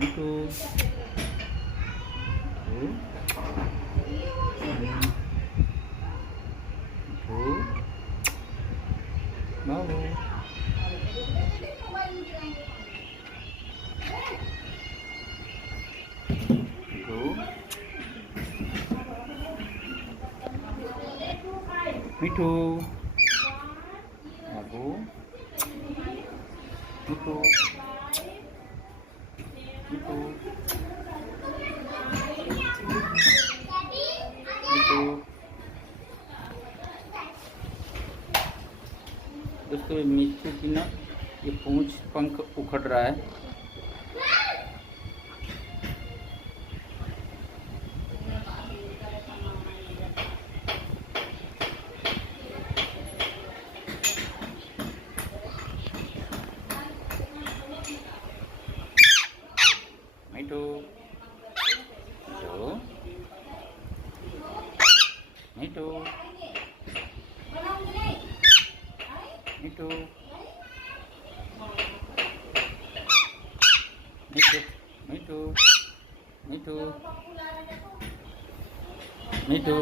मिठू मिठू बाबू मिठू बाबू मिठू मिठू मिठू। दोस्तों मिठू की ना ये पूंछ पंख उखड़ रहा है। मिठू मिठू मिठू मिठू मिठू मिठू मिठू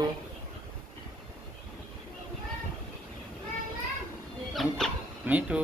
मिठू